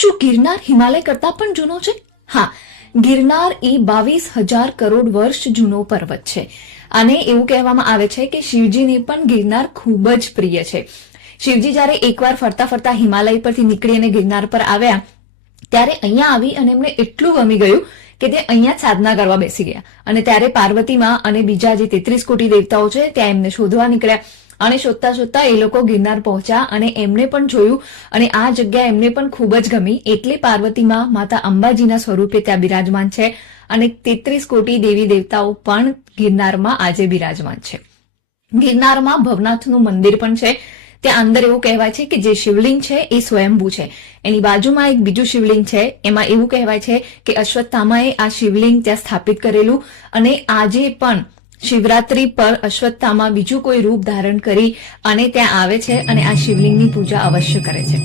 શું ગિરનાર હિમાલય કરતા પણ જૂનો છે? હા, ગિરનાર એ 22,000 કરોડ વર્ષ જૂનો પર્વત છે અને એવું કહેવામાં આવે છે કે શિવજીને પણ ગિરનાર ખૂબ જ પ્રિય છે. શિવજી જ્યારે એકવાર ફરતા ફરતા હિમાલય પરથી નીકળી અને ગિરનાર પર આવ્યા ત્યારે અહીંયા આવી અને એમને એટલું ગમી ગયું કે તે અહીંયા સાધના કરવા બેસી ગયા અને ત્યારે પાર્વતીમાં અને બીજા જે 33 કોટી દેવતાઓ છે ત્યાં એમને શોધવા નીકળ્યા અને શોધતા શોધતા એ લોકો ગિરનાર પહોંચ્યા અને એમને પણ જોયું અને આ જગ્યા એમને પણ ખૂબ જ ગમી એટલે પાર્વતીમાં માતા અંબાજીના સ્વરૂપે ત્યાં બિરાજમાન છે અને 33 કોટી દેવી દેવતાઓ પણ ગિરનારમાં આજે બિરાજમાન છે. ગિરનારમાં ભવનાથનું મંદિર પણ છે. ત્યાં અંદર એવું કહેવાય છે કે જે શિવલિંગ છે એ સ્વયંભૂ છે. એની બાજુમાં એક બીજું શિવલિંગ છે. એમાં એવું કહેવાય છે કે અશ્વત્થામાએ આ શિવલિંગ ત્યાં સ્થાપિત કરેલું અને આજે પણ શિવરાત્રી પર અશ્વત્થામા બીજું કોઈ રૂપ ધારણ કરી અને ત્યાં આવે છે અને આ શિવલિંગની પૂજા અવશ્ય કરે છે.